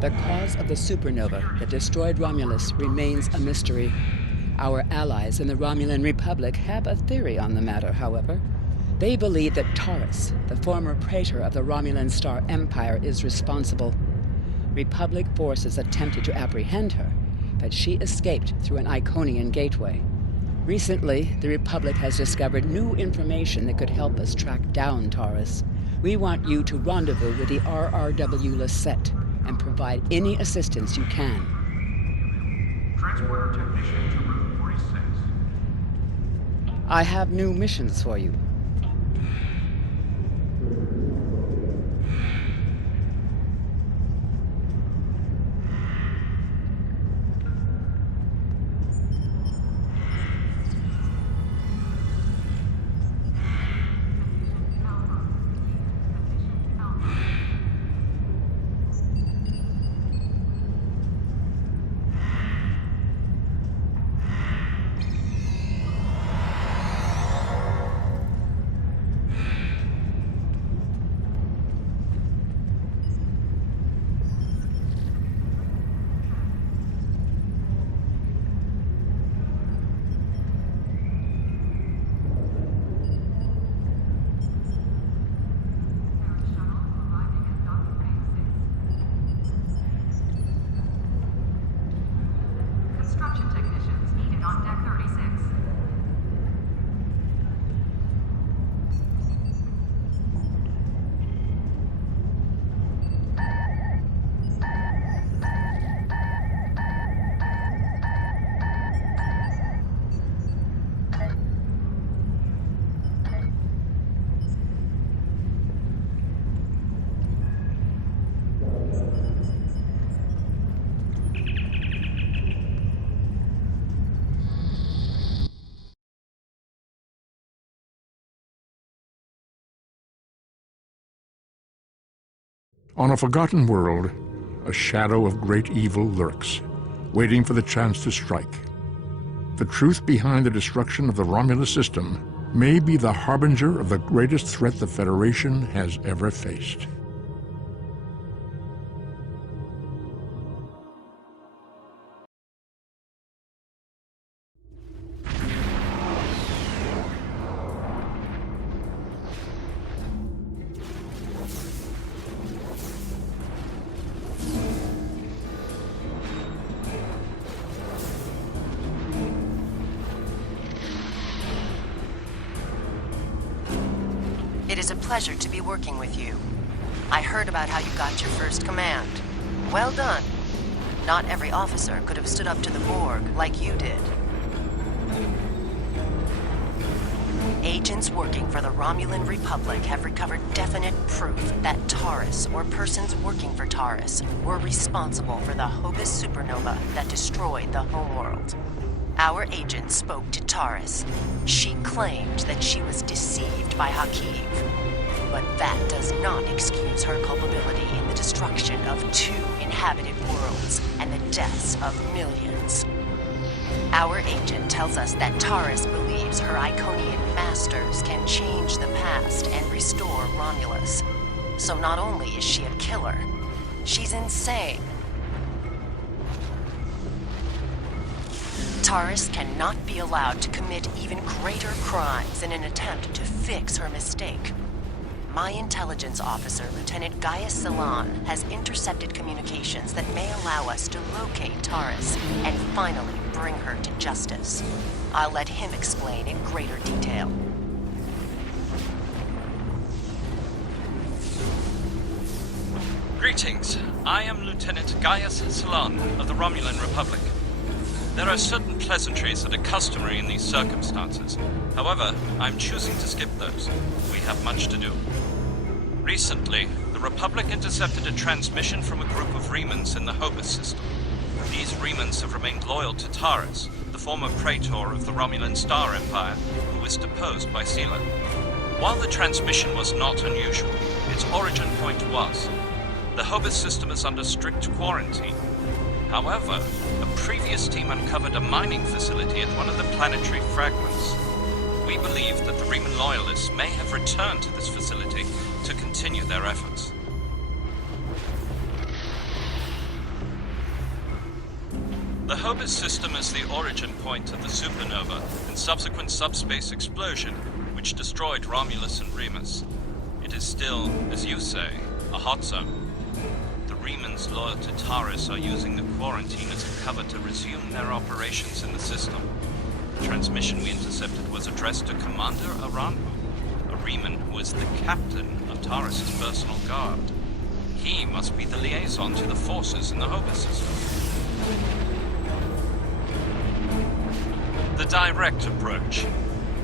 The cause of the supernova that destroyed Romulus remains a mystery. Our allies in the Romulan Republic have a theory on the matter, however. They believe that Taris, the former praetor of the Romulan Star Empire, is responsible. Republic forces attempted to apprehend her, but she escaped through an Iconian gateway. Recently, the Republic has discovered new information that could help us track down Taris. We want you to rendezvous with the RRW Lisette and provide any assistance you can. Transporter technician to Route 46. I have new missions for you. Construction technicians needed on deck 36. On a forgotten world, a shadow of great evil lurks, waiting for the chance to strike. The truth behind the destruction of the Romulus system may be the harbinger of the greatest threat the Federation has ever faced. It is a pleasure to be working with you. I heard about how you got your first command. Well done. Not every officer could have stood up to the Borg like you did. Agents working for the Romulan Republic have recovered definite proof that Taris, or persons working for Taris, were responsible for the Hobus supernova that destroyed the homeworld. Our agent spoke to Taris. She claimed that she was deceived by Hakiv. But that does not excuse her culpability in the destruction of 2 inhabited worlds and the deaths of millions. Our agent tells us that Taris believes her Iconian masters can change the past and restore Romulus. So not only is she a killer, she's insane. Taris cannot be allowed to commit even greater crimes in an attempt to fix her mistake. My intelligence officer, Lieutenant Gaius Salan, has intercepted communications that may allow us to locate Taris and finally bring her to justice. I'll let him explain in greater detail. Greetings. I am Lieutenant Gaius Salan of the Romulan Republic. There are certain pleasantries that are customary in these circumstances. However, I'm choosing to skip those. We have much to do. Recently, the Republic intercepted a transmission from a group of Remans in the Hobus system. These Remans have remained loyal to Taris, the former praetor of the Romulan Star Empire, who was deposed by Sela. While the transmission was not unusual, its origin point was. The Hobus system is under strict quarantine. However, a previous team uncovered a mining facility at one of the planetary fragments. We believe that the Reman loyalists may have returned to this facility to continue their efforts. The Hobus system is the origin point of the supernova and subsequent subspace explosion, which destroyed Romulus and Remus. It is still, as you say, a hot zone. The Remans loyal to Taris are using the quarantine as a cover to resume their operations in the system. The transmission we intercepted was addressed to Commander Aranhu, a Reman who is the captain of Taris' personal guard. He must be the liaison to the forces in the Hobus system. The direct approach.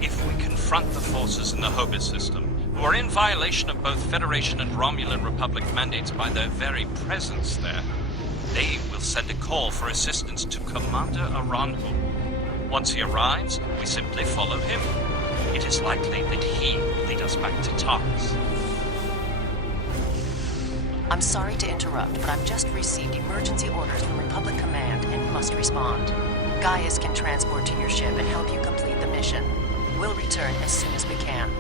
If we confront the forces in the Hobus system, who are in violation of both Federation and Romulan Republic mandates by their very presence there, they will send a call for assistance to Commander Aranhu. Once he arrives, we simply follow him. It is likely that he will lead us back to Taris. I'm sorry to interrupt, but I've just received emergency orders from Republic Command and must respond. Gaius can transport to your ship and help you complete the mission. We'll return as soon as we can.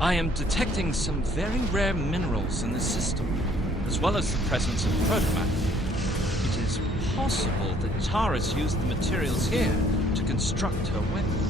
I am detecting some very rare minerals in the system, as well as the presence of protomatter. It is possible that Taris used the materials here to construct her weapon.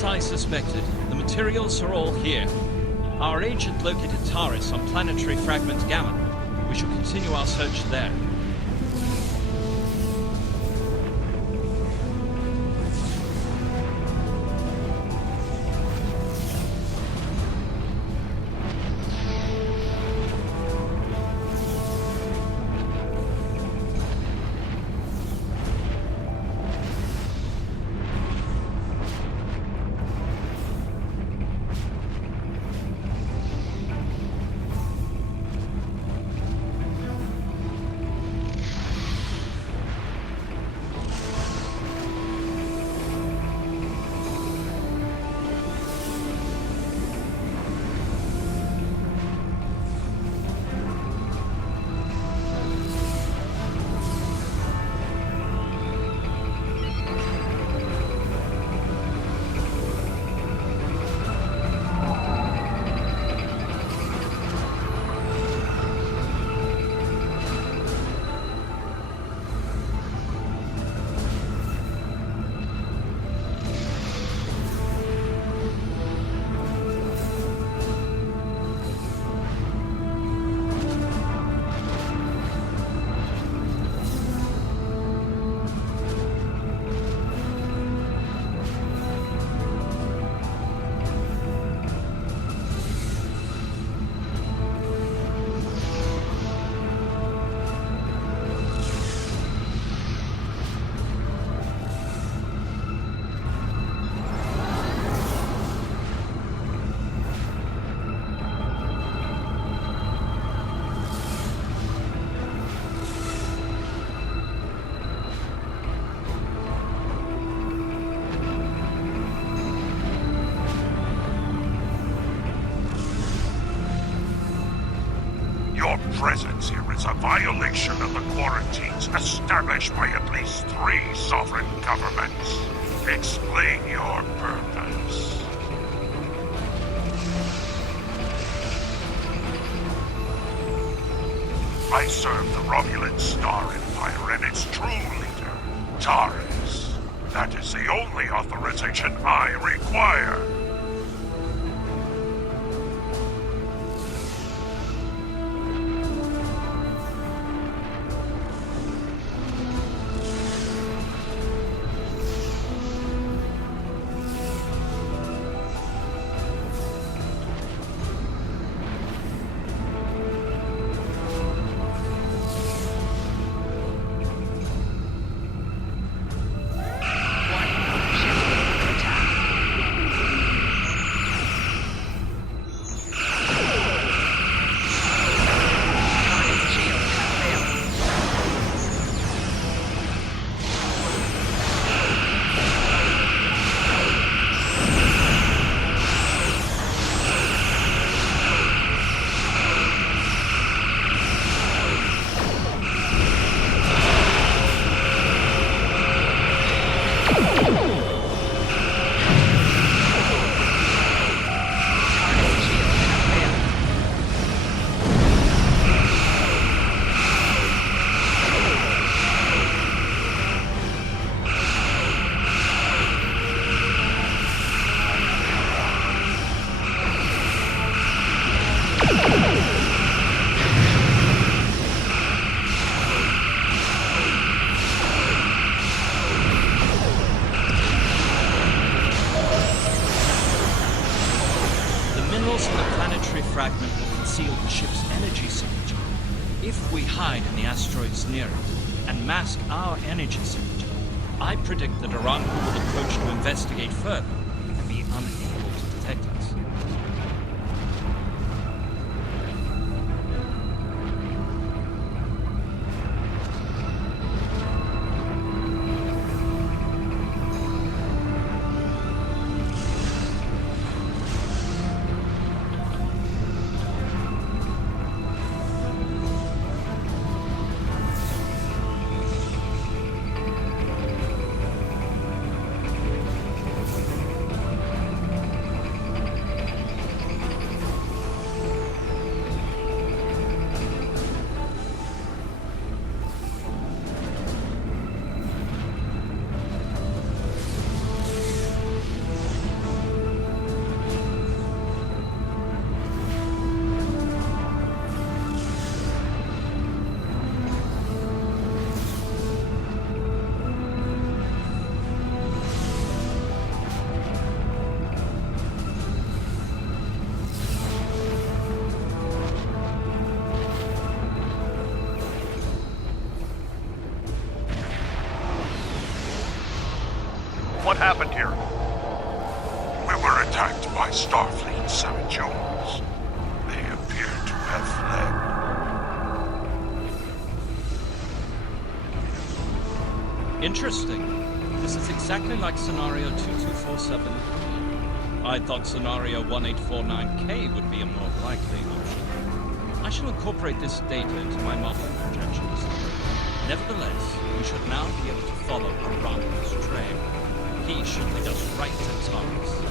As I suspected, the materials are all here. Our agent located Taris on planetary fragment Gamma. We shall continue our search there. Your presence here is a violation of the quarantines established by at least 3 sovereign governments. Explain your purpose. I serve the Romulan Star Empire and its true leader, Taris. That is the only authorization I require. Fragment will conceal the ship's energy signature. If we hide in the asteroids near it and mask our energy signature, I predict that Iran will approach to investigate further and be unable to detect us. by Starfleet saboteurs. They appear to have fled. Interesting. This is exactly like scenario 2247. I thought scenario 1849K would be a more likely option. I shall incorporate this data into my modeling projections. Nevertheless, we should now be able to follow Romulus' trail. He should lead us right to Taris.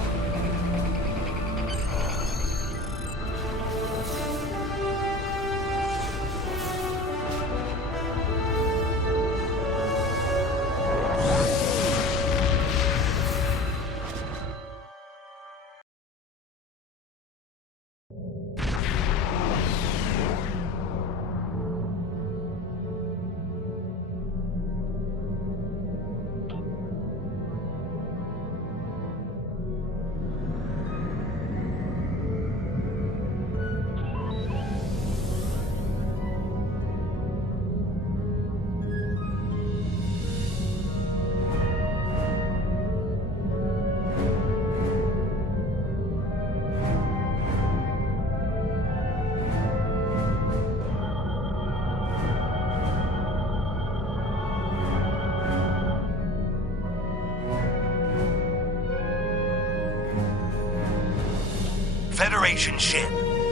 Federation ship.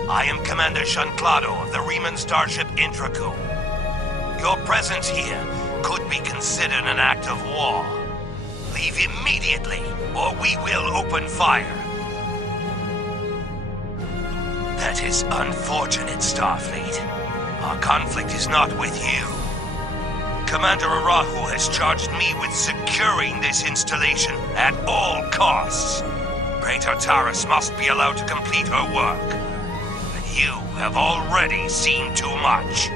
I am Commander Shanclado of the Riemann starship Intraco. Your presence here could be considered an act of war. Leave immediately, or we will open fire. That is unfortunate, Starfleet. Our conflict is not with you. Commander Arahu has charged me with securing this installation at all costs. Greater Taris must be allowed to complete her work. And you have already seen too much.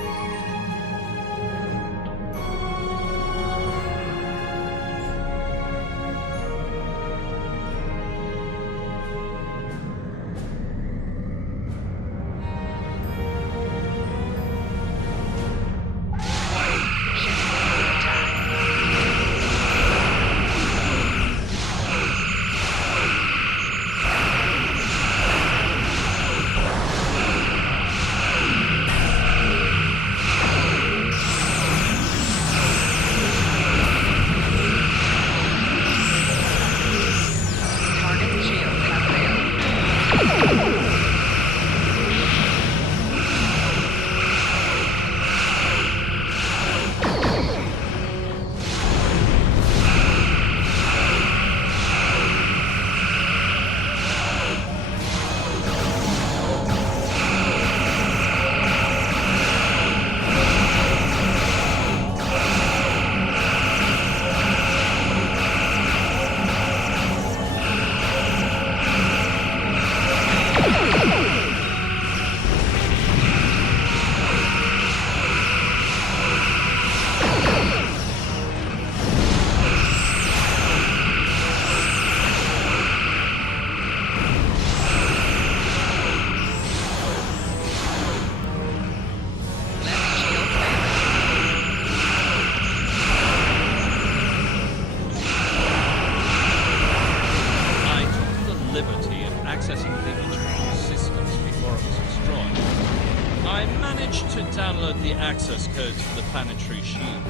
Access codes for the planetary shield.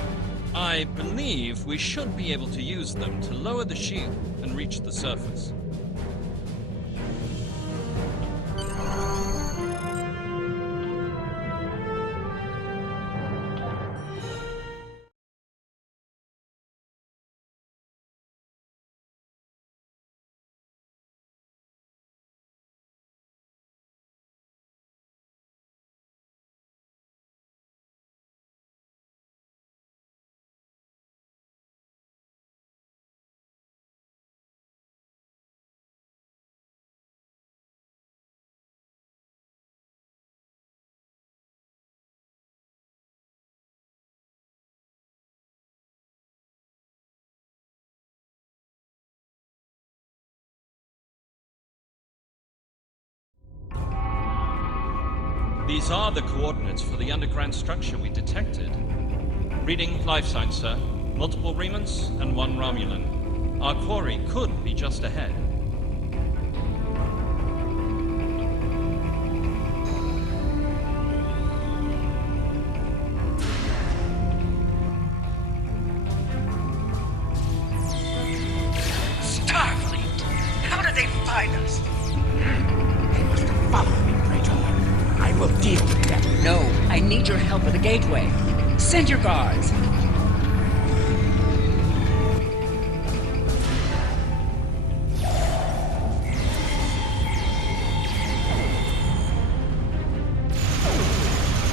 I believe we should be able to use them to lower the shield and reach the surface. These are the coordinates for the underground structure we detected. Reading life signs, sir. Multiple Riemanns and one Romulan. Our quarry could be just ahead. I need your help at the gateway. Send your guards.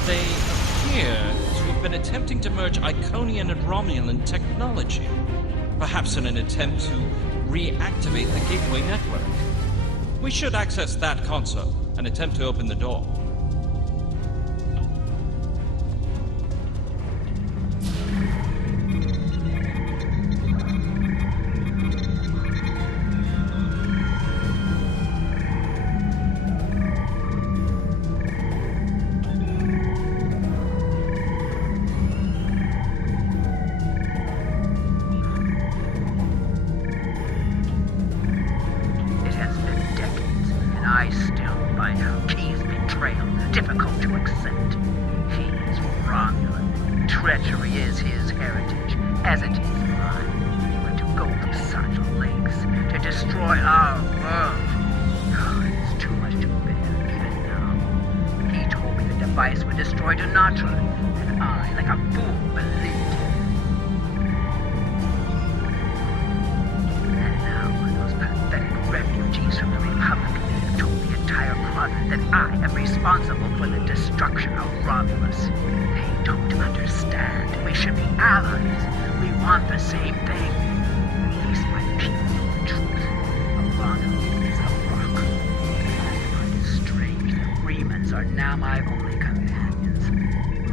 They appear to have been attempting to merge Iconian and Romulan technology, perhaps in an attempt to reactivate the gateway network. We should access that console and attempt to open the door. It has been decades, and I still find Key's betrayal difficult to accept. He is Romulan. Treachery is his heritage, as it is mine. But to go to such lengths to destroy our world, it's too much to bear, even now. He told me the device would destroy Denatra, and I, like a fool, believed him. And now those pathetic refugees from the Republic have told the entire quadrant that I am responsible for the destruction of Romulus. They don't understand. We should be allies. We want the same thing. Release my people from the truth. Romulus is a rock. And it is strange that Remans are now my only companions.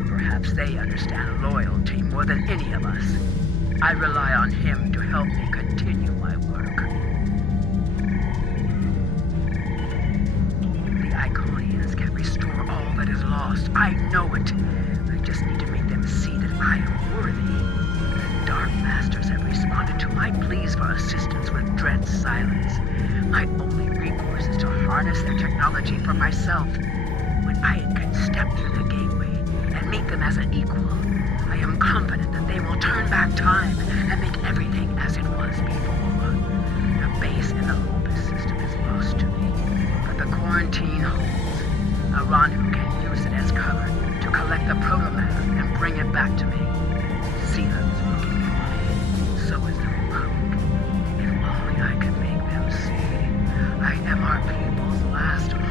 Perhaps they understand loyalty more than any of us. I rely on him to help me continue my work. The Iconians can restore all that is lost. I know it. I just need to make them see that I am worthy. The Dark Masters have responded to my pleas for assistance with dread silence. My only recourse is to harness their technology for myself. When I can step through the gateway and meet them as an equal, I am confident that they will turn back time and make everything as it was before. The base in the Opus system is lost to me, but the quarantine holds. Aranu can use it as cover to collect the protomatter and bring it back to me. Sina is looking for me. So is the Republic. If only I could make them see. I am our people's last hope.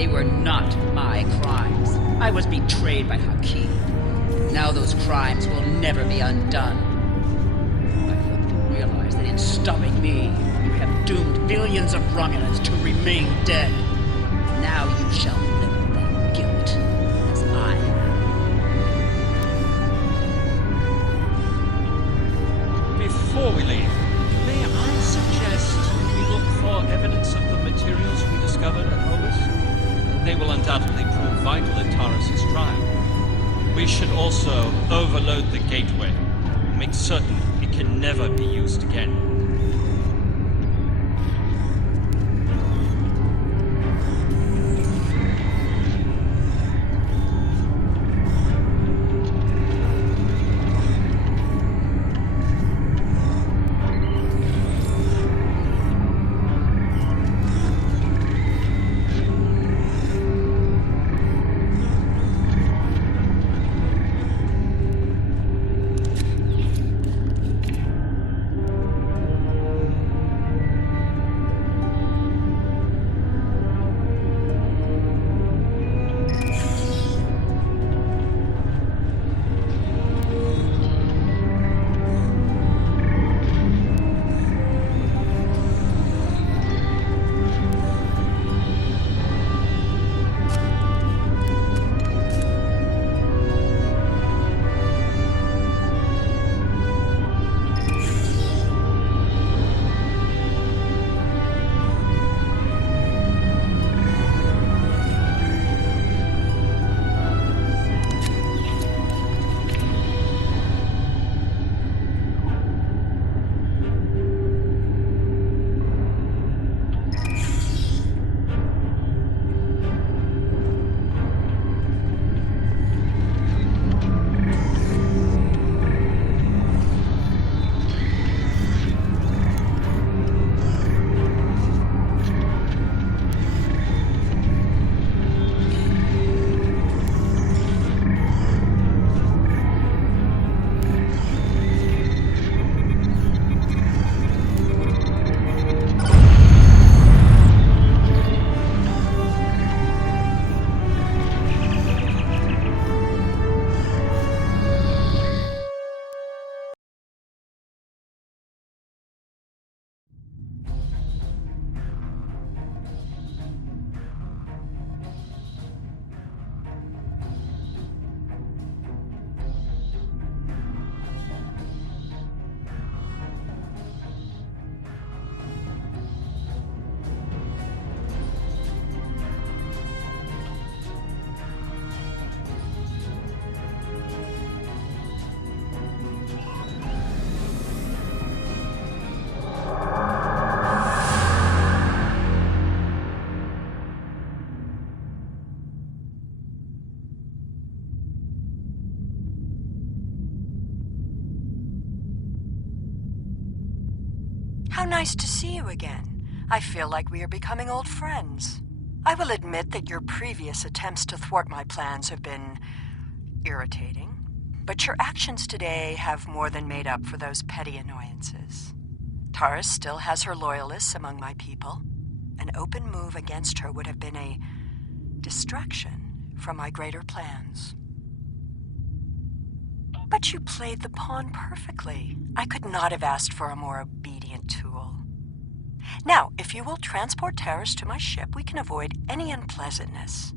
They were not my crimes. I was betrayed by Hakim. Now those crimes will never be undone. I hope you realize that in stopping me, you have doomed billions of Romulans to remain dead. Now you shall live with that guilt, as I have. Before we leave, may I suggest we look for evidence of the materials we discovered at Hobus? They will undoubtedly prove vital in Taris' trial. We should also overload the gateway, make certain it can never be used again. How nice to see you again. I feel like we are becoming old friends. I will admit that your previous attempts to thwart my plans have been irritating, but your actions today have more than made up for those petty annoyances. Taris still has her loyalists among my people. An open move against her would have been a distraction from my greater plans. But you played the pawn perfectly. I could not have asked for a more obedient tool. Now, if you will transport Taris to my ship, we can avoid any unpleasantness.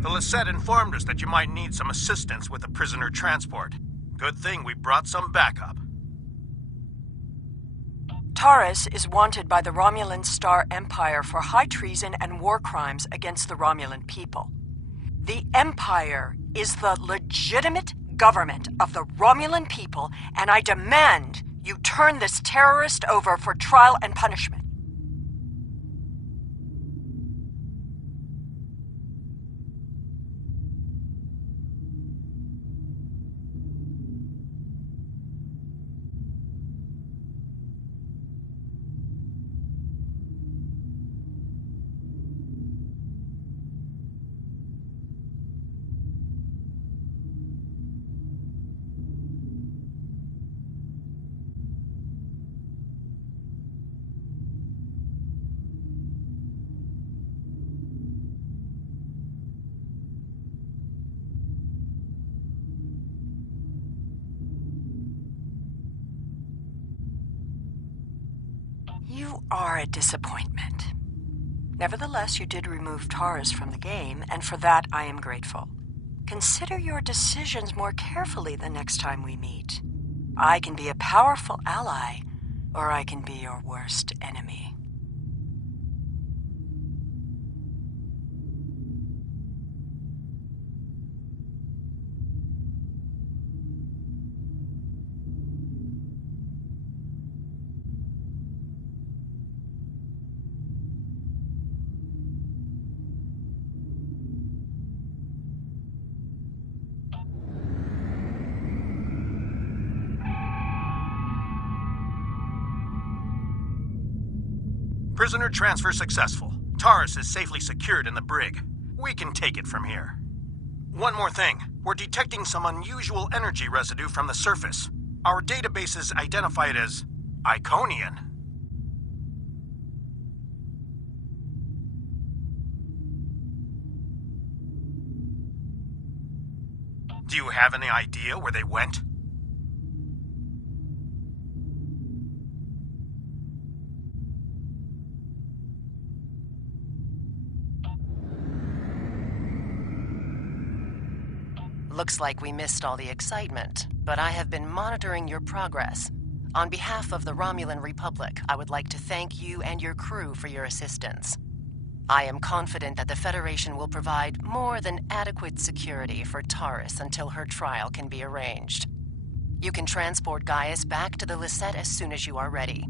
The Lisette informed us that you might need some assistance with the prisoner transport. Good thing we brought some backup. Taris is wanted by the Romulan Star Empire for high treason and war crimes against the Romulan people. The Empire is the legitimate government of the Romulan people, and I demand you turn this terrorist over for trial and punishment. You are a disappointment. Nevertheless, you did remove Taris from the game, and for that I am grateful. Consider your decisions more carefully the next time we meet. I can be a powerful ally, or I can be your worst enemy. Prisoner transfer successful. Taris is safely secured in the brig. We can take it from here. One more thing. We're detecting some unusual energy residue from the surface. Our databases identify it as Iconian. Do you have any idea where they went? Looks like we missed all the excitement, but I have been monitoring your progress. On behalf of the Romulan Republic, I would like to thank you and your crew for your assistance. I am confident that the Federation will provide more than adequate security for Taris until her trial can be arranged. You can transport Gaius back to the Lisette as soon as you are ready.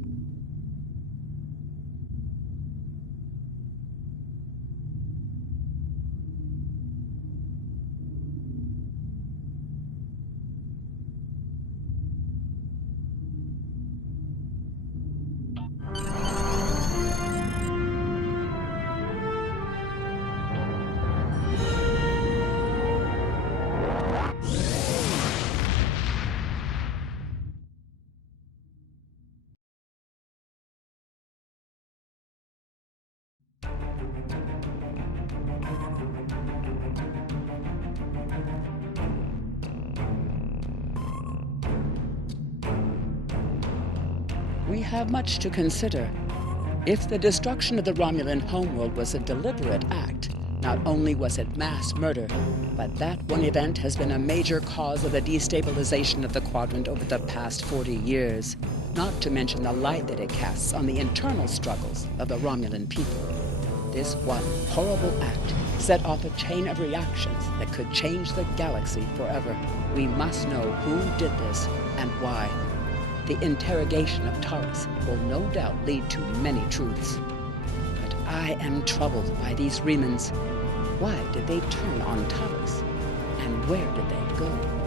We have much to consider. If the destruction of the Romulan homeworld was a deliberate act, not only was it mass murder, but that one event has been a major cause of the destabilization of the Quadrant over the past 40 years, not to mention the light that it casts on the internal struggles of the Romulan people. This one horrible act set off a chain of reactions that could change the galaxy forever. We must know who did this and why. The interrogation of Taris will no doubt lead to many truths. But I am troubled by these remnants. Why did they turn on Taris? And where did they go?